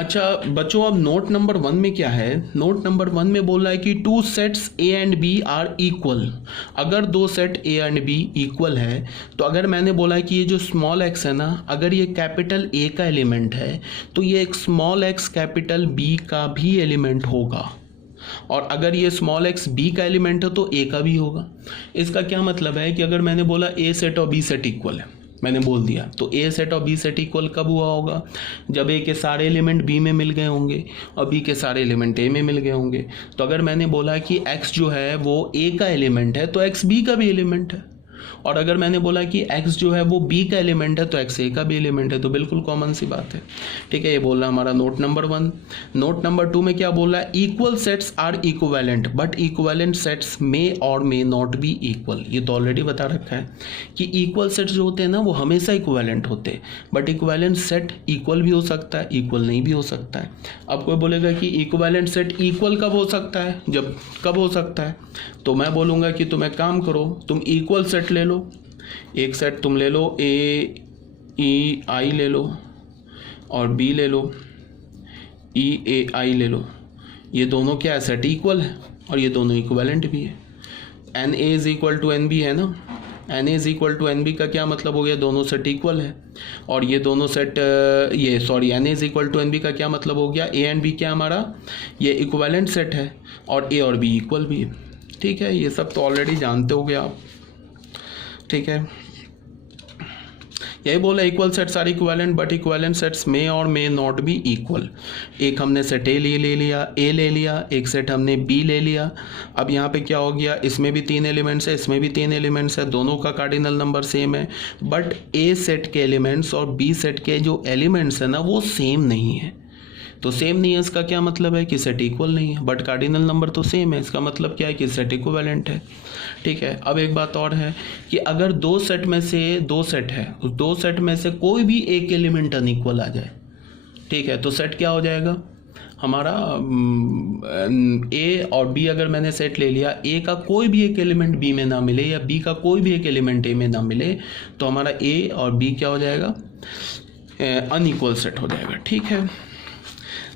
अच्छा बच्चों, अब नोट नंबर 1 में क्या है? नोट नंबर 1 में बोल रहा है कि two sets A and B are equal. अगर दो set A and B equal है तो अगर मैंने बोला है कि ये जो स्मॉल एक्स है ना, अगर ये कैपिटल ए का एलिमेंट है तो ये एक स्मॉल एक्स कैपिटल बी का भी एलिमेंट होगा, और अगर ये स्मॉल एक्स बी का एलिमेंट है तो ए का भी होगा। इसका क्या मतलब है कि अगर मैंने बोला ए सेट और बी सेट इक्वल है, मैंने बोल दिया, तो ए सेट और बी सेट इक्वल कब हुआ होगा? जब ए के सारे एलिमेंट बी में मिल गए होंगे और बी के सारे एलिमेंट ए में मिल गए होंगे। तो अगर मैंने बोला कि एक्स जो है वो ए का एलिमेंट है तो एक्स बी का भी एलिमेंट है, और अगर मैंने बोला कि x जो है वो b का एलिमेंट है तो x a का भी एलिमेंट है, तो बिल्कुल कॉमन सी बात है। ठीक है, ये बोल रहा है हमारा नोट नंबर 1। नोट नंबर 2 में क्या बोल रहा है? Equal sets are equivalent but equivalent sets may or may not be equal. ये तो ऑलरेडी बता रखा है कि इक्वल सेट्स जो होते हैं ना वो हमेशा इक्विवेलेंट होते हैं, बट इक्विवेलेंट सेट इक्वल भी हो सकता है, इक्वल नहीं भी हो सकता है। अब कोई बोलेगा कि इक्विवेलेंट सेट इक्वल कब हो सकता है, जब कब हो सकता है? तो मैं बोलूँगा कि तुम एक काम करो, तुम इक्वल सेट ले लो, एक सेट तुम ले लो ए ई आई ले लो और बी ले लो ई ए आई ले लो। ये दोनों क्या है? सेट इक्वल है और ये दोनों इक्विवेलेंट भी है। N A is equal to n B है ना, n A is equal to n B का क्या मतलब हो गया? दोनों सेट इक्वल है, और ये दोनों set n A is equal to n B का क्या मतलब हो गया? ए एंड बी क्या हमारा ये इक्विवेलेंट सेट है और ए और बी इक्वल भी है। ठीक है, ये सब तो ऑलरेडी जानते हो गए आप। ठीक है, यही बोला equal sets are equivalent but equivalent sets may or may not be equal. एक हमने सेट ए ले लिया, एक सेट हमने बी ले लिया। अब यहाँ पे क्या हो गया? इसमें भी 3 एलिमेंट्स है, इसमें भी 3 एलिमेंट्स है, दोनों का कार्डिनल नंबर सेम है, बट ए सेट के एलिमेंट्स और बी सेट के जो एलिमेंट्स है ना वो सेम नहीं है। तो सेम नहीं है इसका क्या मतलब है? कि सेट इक्वल नहीं है, बट कार्डिनल नंबर तो सेम है। इसका मतलब क्या है? कि सेट इक्विवेलेंट है। ठीक है, अब एक बात और है कि अगर दो सेट में से दो सेट है, उस दो सेट में से कोई भी एक एलिमेंट अनइक्वल आ जाए, ठीक है, तो सेट क्या हो जाएगा हमारा? ए और बी अगर मैंने सेट ले लिया, ए का कोई भी एक एलिमेंट बी में ना मिले या बी का कोई भी एक एलिमेंट ए में ना मिले, तो हमारा ए और बी क्या हो जाएगा? अनइक्वल सेट हो जाएगा। ठीक है,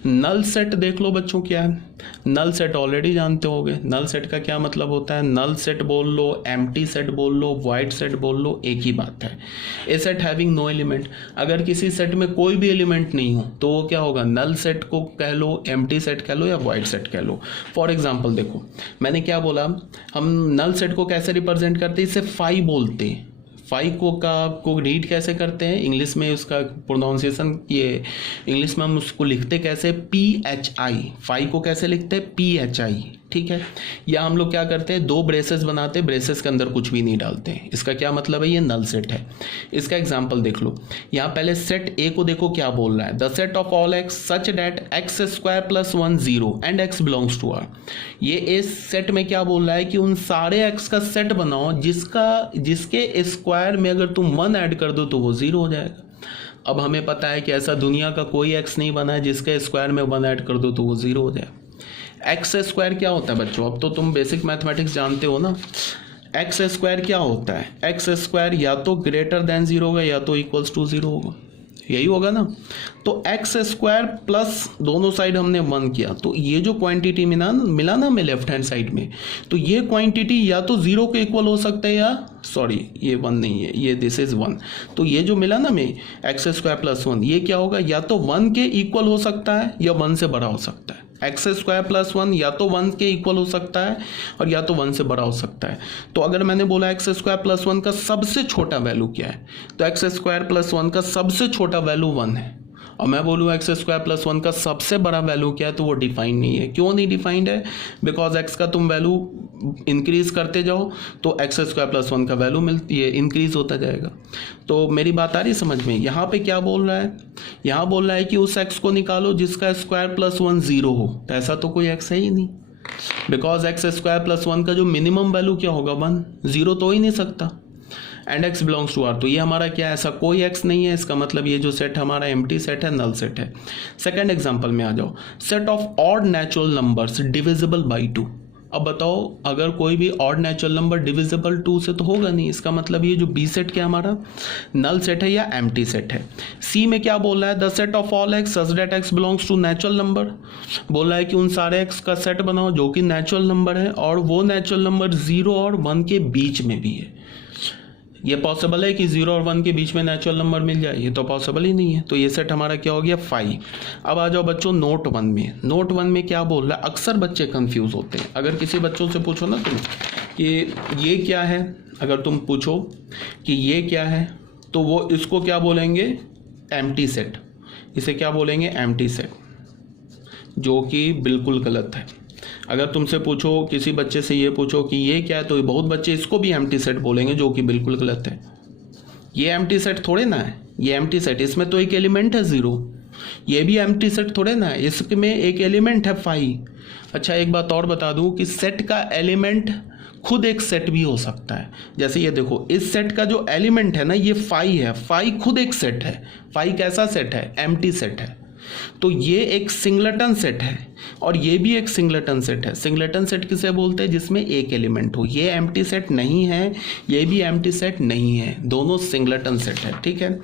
नल सेट देख लो बच्चों क्या है। नल सेट ऑलरेडी जानते होगे। नल सेट का क्या मतलब होता है? नल सेट बोल लो, एम्प्टी सेट बोल लो, वाइड सेट बोल लो, एक ही बात है। A set having no element, अगर किसी सेट में कोई भी एलिमेंट नहीं हो तो वो क्या होगा? नल सेट को कह लो, एम्प्टी सेट कह लो या वाइड सेट कह लो। फॉर एग्जाम्पल देखो, मैंने क्या बोला, हम नल सेट को कैसे रिप्रेजेंट करते हैं? इसे फाई बोलते हैं। फाई को रीड कैसे करते हैं? इंग्लिश में उसका प्रोनाउंसिएशन, ये इंग्लिश में हम उसको लिखते कैसे? PHI। फाई को कैसे लिखते हैं? PHI। ठीक है, या हम लोग क्या करते हैं? 2 ब्रेसेस बनाते हैं, ब्रेसेस के अंदर कुछ भी नहीं डालते हैं। इसका क्या मतलब है? ये नल सेट है। इसका एग्जांपल देख लो, यहाँ पहले सेट ए को देखो क्या बोल रहा है? The set of all x such that x square plus 1 0 and x belongs to R. ये इस सेट में क्या बोल रहा है कि उन सारे एक्स का सेट बनाओ जिसके स्क्वायर में अगर तुम 1 ऐड कर दो तो वो 0 हो जाएगा। अब हमें पता है कि ऐसा दुनिया का कोई एक्स नहीं बना है जिसके स्क्वायर में 1 ऐड कर दो तो वो 0 हो जाए। एक्स स्क्वायर क्या होता है बच्चों? अब तो तुम बेसिक मैथमेटिक्स जानते हो ना। एक्स स्क्वायर क्या होता है? एक्स स्क्वायर या तो ग्रेटर देन 0 होगा या तो इक्वल्स टू 0 होगा, यही होगा ना। तो एक्स स्क्वायर प्लस दोनों साइड हमने 1 किया, तो ये जो क्वांटिटी मिला ना में लेफ्ट हैंड साइड में, तो ये क्वांटिटी या तो 0 के इक्वल हो सकता है, या सॉरी ये 1 नहीं है, ये दिस इज 1। तो ये जो मिला ना में एक्स स्क्वायर प्लस 1, ये क्या होगा? या तो 1 के इक्वल हो सकता है या 1 से बड़ा हो सकता है। एक्स स्क्वायर प्लस 1 या तो 1 के इक्वल हो सकता है और या तो 1 से बड़ा हो सकता है। तो अगर मैंने बोला एक्स स्क्वायर प्लस 1 का सबसे छोटा वैल्यू क्या है, तो एक्स स्क्वायर प्लस 1 का सबसे छोटा वैल्यू 1 है, और मैं बोलूँ एक्स स्क्वायर प्लस 1 का सबसे बड़ा वैल्यू क्या है, तो वो डिफाइंड नहीं है। क्यों नहीं डिफाइंड है? बिकॉज एक्स का तुम वैल्यू इंक्रीज करते जाओ तो एक्स स्क्वायर प्लस 1 का वैल्यू मिलती है, इंक्रीज होता जाएगा। तो मेरी बात आ रही समझ में? यहाँ पे क्या बोल रहा है? यहाँ बोल रहा है कि उस एक्स को निकालो जिसका स्क्वायर प्लस 1 0 हो। तो ऐसा तो कोई एक्स है ही नहीं, बिकॉज एक्स स्क्वायर प्लस 1 का जो मिनिमम वैल्यू क्या होगा? 1, 0 तो हो ही नहीं सकता। And x belongs to R, तो ये हमारा क्या है? ऐसा कोई एक्स नहीं है। इसका मतलब ये जो सेट हमारा एम्प्टी सेट है, नल सेट है। सेकंड एग्जांपल में आ जाओ, set of odd natural numbers divisible by 2। अब बताओ, अगर कोई भी ऑड नेचुरल नंबर डिविजिबल 2 से तो होगा नहीं, इसका मतलब ये जो बी सेट क्या हमारा नल सेट है या एम्प्टी सेट है। सी में क्या बोल रहा है, the set of all x such that x belongs to natural number, बोल रहा है कि उन सारे एक्स का सेट बनाओ जो कि नेचुरल नंबर है और वो नेचुरल नंबर 0 और 1 के बीच में भी है। ये पॉसिबल है कि 0 और 1 के बीच में नेचुरल नंबर मिल जाए, ये तो पॉसिबल ही नहीं है। तो ये सेट हमारा क्या हो गया 5। अब आ जाओ बच्चों नोट 1 में। नोट 1 में क्या बोल रहा है, अक्सर बच्चे कंफ्यूज होते हैं। अगर किसी बच्चों से पूछो ना तुम कि ये क्या है, अगर तुम पूछो कि ये क्या है तो वो इसको क्या बोलेंगे, एम्प्टी सेट। इसे क्या बोलेंगे, एम्प्टी सेट, जो कि बिल्कुल गलत है। अगर तुमसे पूछो, किसी बच्चे से ये पूछो कि ये क्या है, तो बहुत बच्चे इसको भी एम्प्टी सेट बोलेंगे, जो कि बिल्कुल गलत है। ये एम्प्टी सेट थोड़े ना है, ये एम्प्टी सेट, इसमें तो एक एलिमेंट है 0। ये भी एम्प्टी सेट थोड़े ना है, इसमें एक एलिमेंट है 5। अच्छा एक बात और बता दूं कि सेट का एलिमेंट खुद एक सेट भी हो सकता है। जैसे ये देखो, इस सेट का जो एलिमेंट है ना ये 5 है, 5 खुद एक सेट है। 5 कैसा सेट है, एम्प्टी सेट है। तो ये एक सिंगलेटन सेट है और ये भी एक सिंगलेटन सेट है। सिंगलेटन सेट किसे बोलते हैं, जिसमें एक एलिमेंट हो। ये एम्प्टी सेट नहीं है, ये भी एम्प्टी सेट नहीं है, दोनों सिंगलेटन सेट है, ठीक है।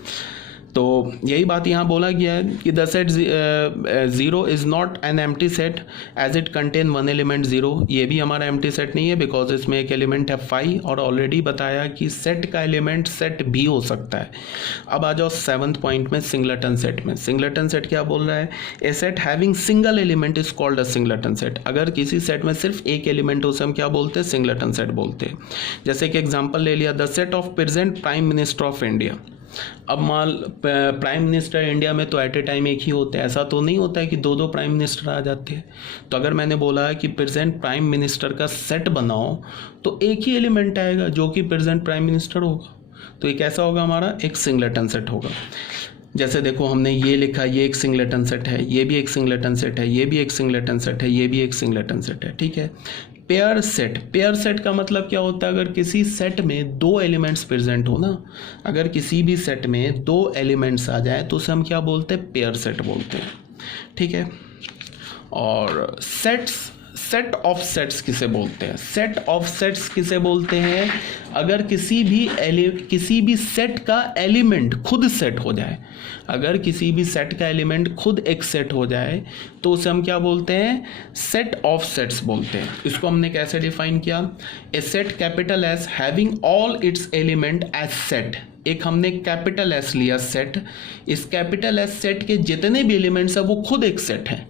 तो यही बात यहाँ बोला गया है कि the set 0 is not an empty set as it contain 1 element 0। ये भी हमारा एम्प्टी सेट नहीं है बिकॉज इसमें एक एलिमेंट है 5, और ऑलरेडी बताया कि सेट का एलिमेंट सेट भी हो सकता है। अब आ जाओ 7th पॉइंट में, सिंगलेटन सेट में। सिंगलेटन सेट क्या बोल रहा है, a set having single element is called a singleton set. अगर किसी सेट में सिर्फ एक एलिमेंट हो उसे हम क्या बोलते हैं, सिंगलेटन सेट बोलते हैं। जैसे कि एग्जाम्पल ले लिया, the set of present prime minister of India. अब मान प्राइम मिनिस्टर इंडिया में तो एट ए टाइम एक ही होते हैं, ऐसा तो नहीं होता है कि 2 प्राइम मिनिस्टर आ जाते हैं। तो अगर मैंने बोला कि प्रेजेंट प्राइम मिनिस्टर का सेट बनाओ तो एक ही एलिमेंट आएगा जो कि प्रेजेंट प्राइम मिनिस्टर होगा। तो ये कैसा होगा, हमारा एक सिंगलेटन सेट होगा। जैसे देखो हमने ये लिखा, ये एक सिंगलेटन सेट है, ये भी एक सिंगलेटन सेट है, ये भी एक सिंगलेटन सेट है, ये भी एक सिंगलेटन सेट है, ठीक है। पेयर सेट, पेयर सेट का मतलब क्या होता है, अगर किसी सेट में 2 एलिमेंट्स प्रेजेंट हो ना, अगर किसी भी सेट में 2 एलिमेंट्स आ जाए तो उसे हम क्या बोलते हैं, पेयर सेट बोलते हैं, ठीक है। और सेट ऑफ सेट्स किसे बोलते हैं, सेट ऑफ सेट्स किसे बोलते हैं, अगर किसी भी सेट का एलिमेंट खुद सेट हो जाए। अगर किसी भी सेट का एलिमेंट खुद एक सेट हो जाए तो उसे हम क्या बोलते हैं, सेट ऑफ सेट्स बोलते हैं। इसको हमने कैसे डिफाइन किया, a set capital S having all its element as set. एक हमने कैपिटल एस लिया सेट, इस कैपिटल एस सेट के जितने भी एलिमेंट्स है वो खुद एक सेट है।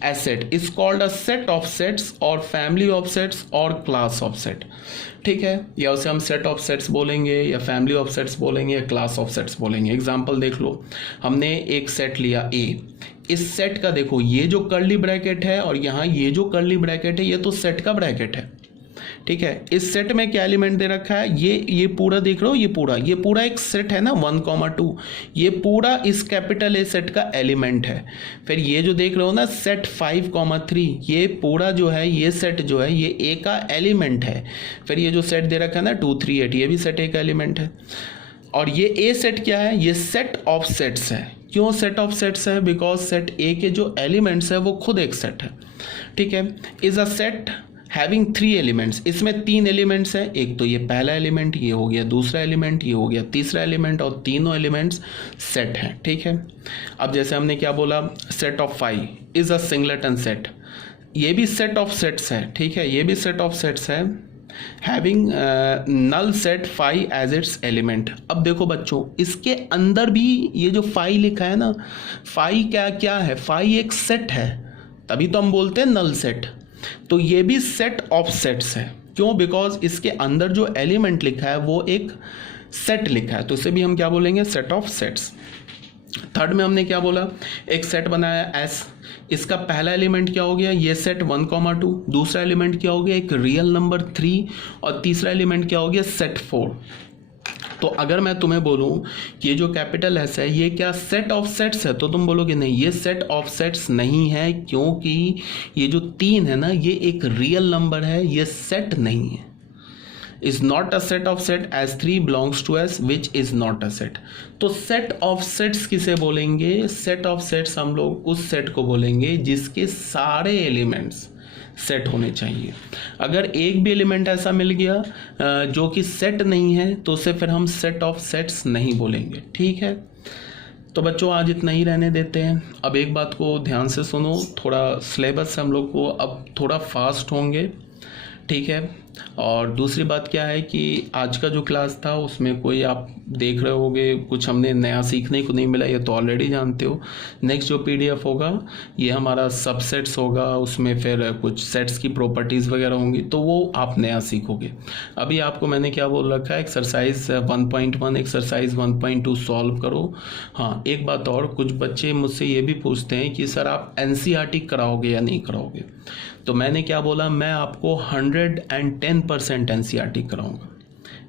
A set is called a set of sets और family of sets और class of set, ठीक है। या उसे हम set of sets बोलेंगे या family of sets बोलेंगे या class of sets बोलेंगे। एग्जाम्पल देख लो, हमने एक सेट लिया A, इस सेट का देखो ये जो कर्ली ब्रैकेट है और यहाँ ये जो कर्ली ब्रैकेट है ये तो सेट का ब्रैकेट है, ठीक है। इस सेट में क्या एलिमेंट दे रखा है, ये पूरा देख रहे हो, ये पूरा एक सेट है ना 1, 2, ये पूरा इस कैपिटल ए सेट का एलिमेंट है। फिर ये जो देख रहे हो ना सेट 5, 3, ये पूरा जो है ये सेट जो है ये ए का एलिमेंट है। फिर ये जो सेट दे रखा है ना 2, 3, 8, ये भी सेट ए का एलिमेंट है। और ये ए सेट क्या है, ये सेट ऑफ सेट्स है। क्यों सेट ऑफ सेट्स है, बिकॉज सेट ए के जो एलिमेंट्स है वो खुद एक सेट है, ठीक है। Is a set having 3 elements, इसमें 3 एलिमेंट्स है। एक तो ये पहला एलिमेंट, ये हो गया दूसरा एलिमेंट, ये हो गया तीसरा एलिमेंट, और तीनों एलिमेंट्स सेट हैं, ठीक है। अब जैसे हमने क्या बोला, set of 5 is a singleton set, ये भी सेट ऑफ सेट्स है, ठीक है, ये भी सेट ऑफ सेट्स है। Having null set 5 as its element. अब देखो बच्चों, इसके अंदर भी ये जो 5 लिखा है ना, 5 क्या है, 5 एक सेट है, तभी तो हम बोलते हैं नल सेट। तो ये भी सेट ऑफ सेट्स है। क्यों, बिकॉज इसके अंदर जो एलिमेंट लिखा है वो एक सेट लिखा है, तो इसे भी हम क्या बोलेंगे, सेट ऑफ सेट्स। थर्ड में हमने क्या बोला, एक सेट बनाया एस, इसका पहला एलिमेंट क्या हो गया, ये सेट 1, 2, दूसरा एलिमेंट क्या हो गया, एक रियल नंबर 3, और तीसरा एलिमेंट क्या हो गया, सेट 4। तो अगर मैं तुम्हें बोलूं कि ये जो कैपिटल एस है ये क्या सेट ऑफ सेट्स है, तो तुम बोलोगे नहीं, ये सेट ऑफ सेट्स नहीं है, क्योंकि ये जो 3 है ना ये एक रियल नंबर है, ये सेट नहीं है। Is not a set of set as 3 belongs to S which is not a set. तो सेट ऑफ सेट्स किसे बोलेंगे, सेट ऑफ सेट्स हम लोग उस सेट को बोलेंगे जिसके सारे एलिमेंट्स सेट होने चाहिए। अगर एक भी एलिमेंट ऐसा मिल गया जो कि सेट नहीं है तो उसे फिर हम सेट ऑफ सेट्स नहीं बोलेंगे। ठीक है, तो बच्चों आज इतना ही रहने देते हैं। अब एक बात को ध्यान से सुनो, थोड़ा सिलेबस हम लोग को अब थोड़ा फास्ट होंगे, ठीक है। और दूसरी बात क्या है कि आज का जो क्लास था उसमें कोई आप देख रहे होगे कुछ हमने नया सीखने को नहीं मिला, ये तो ऑलरेडी जानते हो। नेक्स्ट जो पीडीएफ होगा ये हमारा सबसेट्स होगा, उसमें फिर कुछ सेट्स की प्रॉपर्टीज़ वगैरह होंगी, तो वो आप नया सीखोगे। अभी आपको मैंने क्या बोल रखा है, एक्सरसाइज 1.1 एक्सरसाइज 1.2 सॉल्व करो। हाँ, एक बात और, कुछ बच्चे मुझसे ये भी पूछते हैं कि सर आप एनसीईआरटी कराओगे या नहीं कराओगे, तो मैंने क्या बोला, मैं आपको 110% एनसीईआरटी कराऊंगा।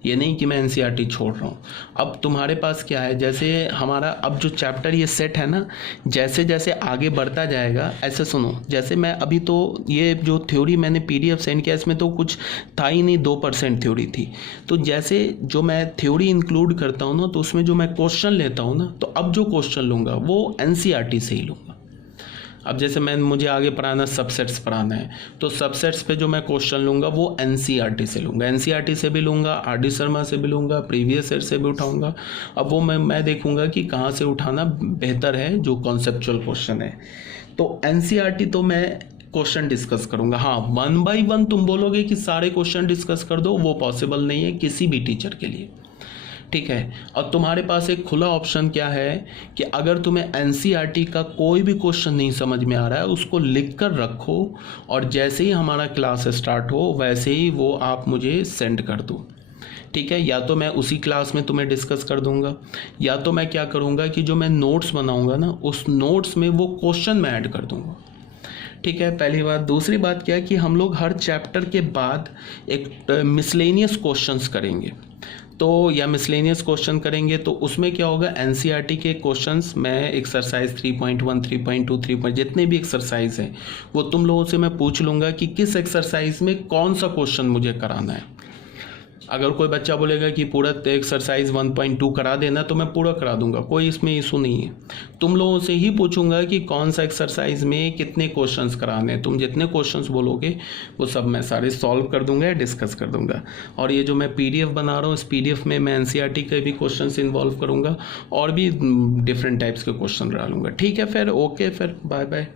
ये नहीं कि मैं एनसीईआरटी छोड़ रहा हूँ। अब तुम्हारे पास क्या है, जैसे हमारा अब जो चैप्टर ये सेट है ना, जैसे जैसे आगे बढ़ता जाएगा, ऐसे सुनो, जैसे मैं अभी तो ये जो थ्योरी मैंने पीडीएफ सेंड किया इसमें तो कुछ था ही नहीं, 2% थ्योरी थी। तो जैसे जो मैं थ्योरी इंक्लूड करता हूँ ना, तो उसमें जो मैं क्वेश्चन लेता हूँ ना, तो अब जो क्वेश्चन लूँगा वो एनसीईआरटी से ही लूँगा। अब जैसे मुझे आगे पढ़ाना सबसेट्स पढ़ाना है, तो सबसेट्स पे जो मैं क्वेश्चन लूँगा वो एनसीईआरटी से लूँगा, एनसीईआरटी से भी लूँगा, आरडी शर्मा से भी लूँगा, प्रीवियस ईयर से भी उठाऊँगा। अब वो मैं देखूँगा कि कहाँ से उठाना बेहतर है, जो कॉन्सेप्चुअल क्वेश्चन है। तो एनसीईआरटी तो मैं क्वेश्चन डिस्कस करूँगा। हाँ, 1 by 1 तुम बोलोगे कि सारे क्वेश्चन डिस्कस कर दो, वो पॉसिबल नहीं है किसी भी टीचर के लिए, ठीक है। और तुम्हारे पास एक खुला ऑप्शन क्या है कि अगर तुम्हें एनसीईआरटी का कोई भी क्वेश्चन नहीं समझ में आ रहा है उसको लिख कर रखो, और जैसे ही हमारा क्लास स्टार्ट हो वैसे ही वो आप मुझे सेंड कर दो, ठीक है। या तो मैं उसी क्लास में तुम्हें डिस्कस कर दूंगा, या तो मैं क्या करूंगा कि जो मैं नोट्स बनाऊंगा ना, उस नोट्स में वो क्वेश्चन मैं ऐड कर दूंगा, ठीक है। पहली बात। दूसरी बात क्या है कि हम लोग हर चैप्टर के बाद एक मिसलेनियस क्वेश्चंस करेंगे, तो या मिसलेनियस क्वेश्चन करेंगे, तो उसमें क्या होगा, एनसीईआरटी के क्वेश्चंस मैं एक्सरसाइज 3.1 3.2 3. जितने भी एक्सरसाइज हैं वो तुम लोगों से मैं पूछ लूँगा कि किस एक्सरसाइज में कौन सा क्वेश्चन मुझे कराना है। अगर कोई बच्चा बोलेगा कि पूरा एक्सरसाइज 1.2 करा देना, तो मैं पूरा करा दूंगा, कोई इसमें इशू नहीं है। तुम लोगों से ही पूछूंगा कि कौन सा एक्सरसाइज में कितने क्वेश्चंस कराने हैं, तुम जितने क्वेश्चंस बोलोगे वो सब मैं सारे सॉल्व कर दूंगा या डिस्कस कर दूंगा। और ये जो मैं पीडीएफ बना रहा हूँ, इस पीडीएफ में मैं एनसीईआरटी के भी क्वेश्चन इन्वॉल्व करूँगा और भी डिफरेंट टाइप्स के क्वेश्चन डालूंगा, ठीक है। फिर ओके, फिर बाय बाय।